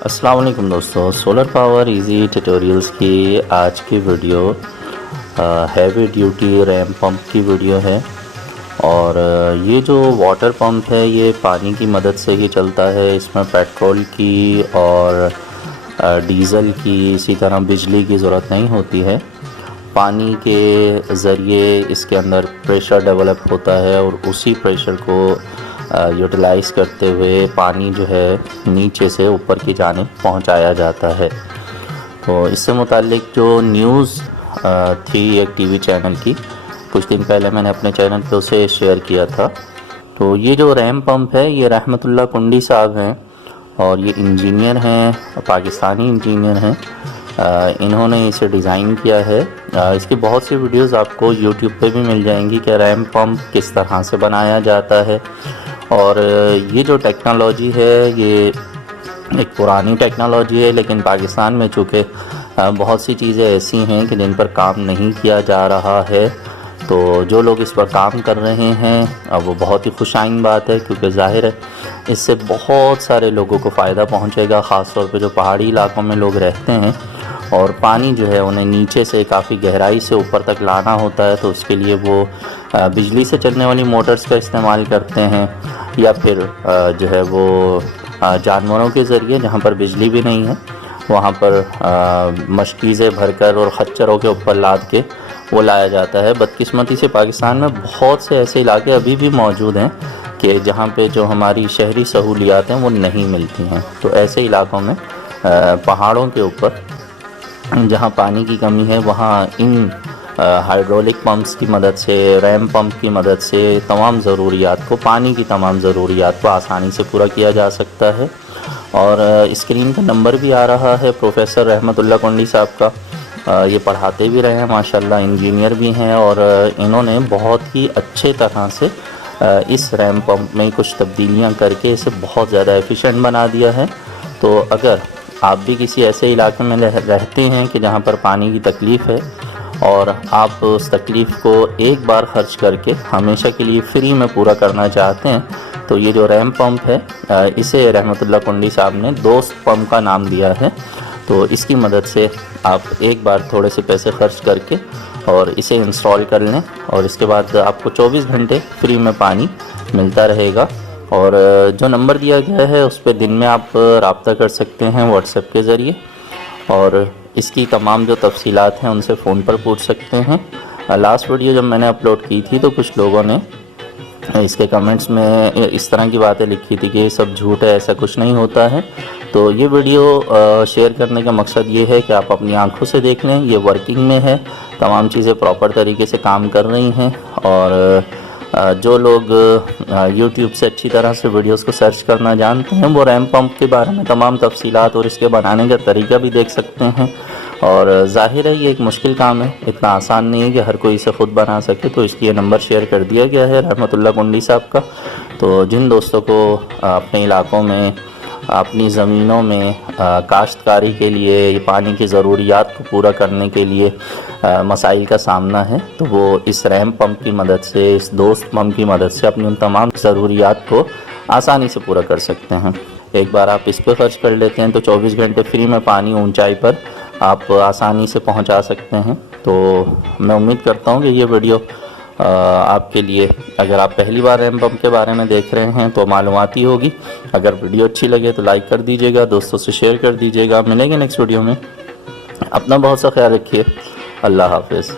السلام علیکم دوستو، سولر پاور ایزی ٹیوٹوریلز کی آج کی video heavy duty ram pump کی ویڈیو ہے۔ اور یہ جو واٹر پمپ ہے یہ پانی کی مدد سے ہی چلتا ہے۔ اس میں پیٹرول کی اور ڈیزل کی اسی طرح بجلی کی ضرورت نہیں ہوتی ہے۔ پانی کے ذریعے اس کے اندر پریشر ڈیولپ ہوتا ہے اور اسی پریشر کو یوٹیلائز کرتے ہوئے پانی جو ہے نیچے سے اوپر کی جانب پہنچایا جاتا ہے۔ تو اس سے متعلق جو نیوز تھی ایک ٹی وی چینل کی، کچھ دن پہلے میں نے اپنے چینل پہ اسے شیئر کیا تھا۔ تو یہ جو ریم پمپ ہے یہ رحمت اللہ کنڈی صاحب ہیں اور یہ انجینئر ہیں، پاکستانی انجینئر ہیں۔ انہوں نے اسے ڈیزائن کیا ہے۔ اس کی بہت سی ویڈیوز آپ کو یوٹیوب پہ بھی مل جائیں گی کہ ریم پمپ کس طرح سے بنایا جاتا ہے۔ اور یہ جو ٹیکنالوجی ہے یہ ایک پرانی ٹیکنالوجی ہے، لیکن پاکستان میں چونکہ بہت سی چیزیں ایسی ہیں کہ جن پر کام نہیں کیا جا رہا ہے، تو جو لوگ اس پر کام کر رہے ہیں وہ بہت ہی خوش آئند بات ہے، کیونکہ ظاہر ہے اس سے بہت سارے لوگوں کو فائدہ پہنچے گا، خاص طور پہ جو پہاڑی علاقوں میں لوگ رہتے ہیں اور پانی جو ہے انہیں نیچے سے کافی گہرائی سے اوپر تک لانا ہوتا ہے، تو اس کے لیے وہ بجلی سے چلنے والی موٹرز کا استعمال کرتے ہیں، یا پھر جو ہے وہ جانوروں کے ذریعے جہاں پر بجلی بھی نہیں ہے وہاں پر مشکیزیں بھر کر اور خچروں کے اوپر لاد کے وہ لایا جاتا ہے۔ بدقسمتی سے پاکستان میں بہت سے ایسے علاقے ابھی بھی موجود ہیں کہ جہاں پہ جو ہماری شہری سہولیات ہیں وہ نہیں ملتی ہیں۔ تو ایسے علاقوں میں پہاڑوں کے اوپر جہاں پانی کی کمی ہے وہاں ان ہائیڈرولک پمپس کی مدد سے، ریم پمپ کی مدد سے تمام ضروریات کو، پانی کی تمام ضروریات کو آسانی سے پورا کیا جا سکتا ہے۔ اور اسکرین کا نمبر بھی آ رہا ہے پروفیسر رحمت اللہ کنڈی صاحب کا۔ یہ پڑھاتے بھی رہے ہیں ماشاءاللہ، انجینئر بھی ہیں، اور انہوں نے بہت ہی اچھے طرح سے اس ریم پمپ میں کچھ تبدیلیاں کر کے اسے بہت زیادہ ایفیشینٹ بنا دیا ہے۔ تو اگر آپ بھی کسی ایسے علاقے میں رہتے ہیں کہ جہاں پر پانی کی تکلیف ہے اور آپ اس تکلیف کو ایک بار خرچ کر کے ہمیشہ کے لیے فری میں پورا کرنا چاہتے ہیں، تو یہ جو ریم پمپ ہے اسے رحمت اللہ کنڈی صاحب نے دوست پمپ کا نام دیا ہے۔ تو اس کی مدد سے آپ ایک بار تھوڑے سے پیسے خرچ کر کے اور اسے انسٹال کر لیں، اور اس کے بعد آپ کو 24 گھنٹے فری میں پانی ملتا رہے گا۔ اور جو نمبر دیا گیا ہے اس پہ دن میں آپ رابطہ کر سکتے ہیں واٹس ایپ کے ذریعے، اور اس کی تمام جو تفصیلات ہیں ان سے فون پر پوچھ سکتے ہیں۔ لاسٹ ویڈیو جب میں نے اپلوڈ کی تھی تو کچھ لوگوں نے اس کے کمنٹس میں اس طرح کی باتیں لکھی تھی کہ یہ سب جھوٹ ہے، ایسا کچھ نہیں ہوتا ہے۔ تو یہ ویڈیو شیئر کرنے کا مقصد یہ ہے کہ آپ اپنی آنکھوں سے دیکھ لیں، یہ ورکنگ میں ہے، تمام چیزیں پراپر طریقے سے کام کر رہی ہیں۔ اور جو لوگ یوٹیوب سے اچھی طرح سے ویڈیوز کو سرچ کرنا جانتے ہیں وہ ریم پمپ کے بارے میں تمام تفصیلات اور اس کے بنانے کا طریقہ بھی دیکھ سکتے ہیں۔ اور ظاہر ہے یہ ایک مشکل کام ہے، اتنا آسان نہیں ہے کہ ہر کوئی اسے خود بنا سکے، تو اس لیے نمبر شیئر کر دیا گیا ہے رحمت اللہ کنڈی صاحب کا۔ تو جن دوستوں کو اپنے علاقوں میں، اپنی زمینوں میں کاشتکاری کے لیے، پانی کی ضروریات کو پورا کرنے کے لیے مسائل کا سامنا ہے، تو وہ اس ریم پمپ کی مدد سے، اس دوست پمپ کی مدد سے اپنی ان تمام ضروریات کو آسانی سے پورا کر سکتے ہیں۔ ایک بار آپ اس پہ خرچ کر لیتے ہیں تو 24 گھنٹے فری میں پانی اونچائی پر آپ آسانی سے پہنچا سکتے ہیں۔ تو میں امید کرتا ہوں کہ یہ ویڈیو آپ کے لیے، اگر آپ پہلی بار ریم پمپ کے بارے میں دیکھ رہے ہیں تو معلوماتی ہوگی۔ اگر ویڈیو اچھی لگے تو لائک کر دیجیے گا، دوستوں سے شیئر کر دیجیے گا۔ ملیں گے نیکسٹ ویڈیو میں، اپنا بہت سا خیال رکھیے، اللہ حافظ۔